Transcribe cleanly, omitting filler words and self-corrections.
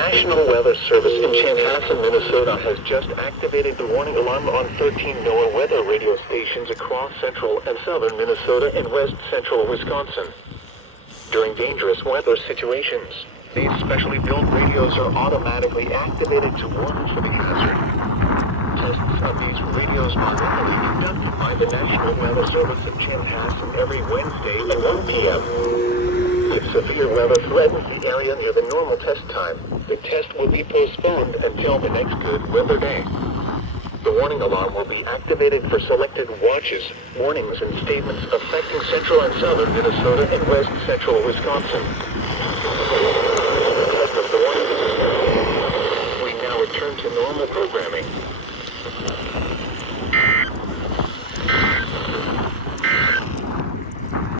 National Weather Service in Chanhassen, Minnesota has just activated the warning alarm on 13 NOAA weather radio stations across central and southern Minnesota and west central Wisconsin. During dangerous weather situations, these specially built radios are automatically activated to warn for the hazard. Tests of these radios are normally conducted by the National Weather Service in Chanhassen every Wednesday at 1 p.m. If severe weather threatens the area near the normal test time, the test will be postponed until the next good weather day. The warning alarm will be activated for selected watches, warnings, and statements affecting central and southern Minnesota and west central Wisconsin.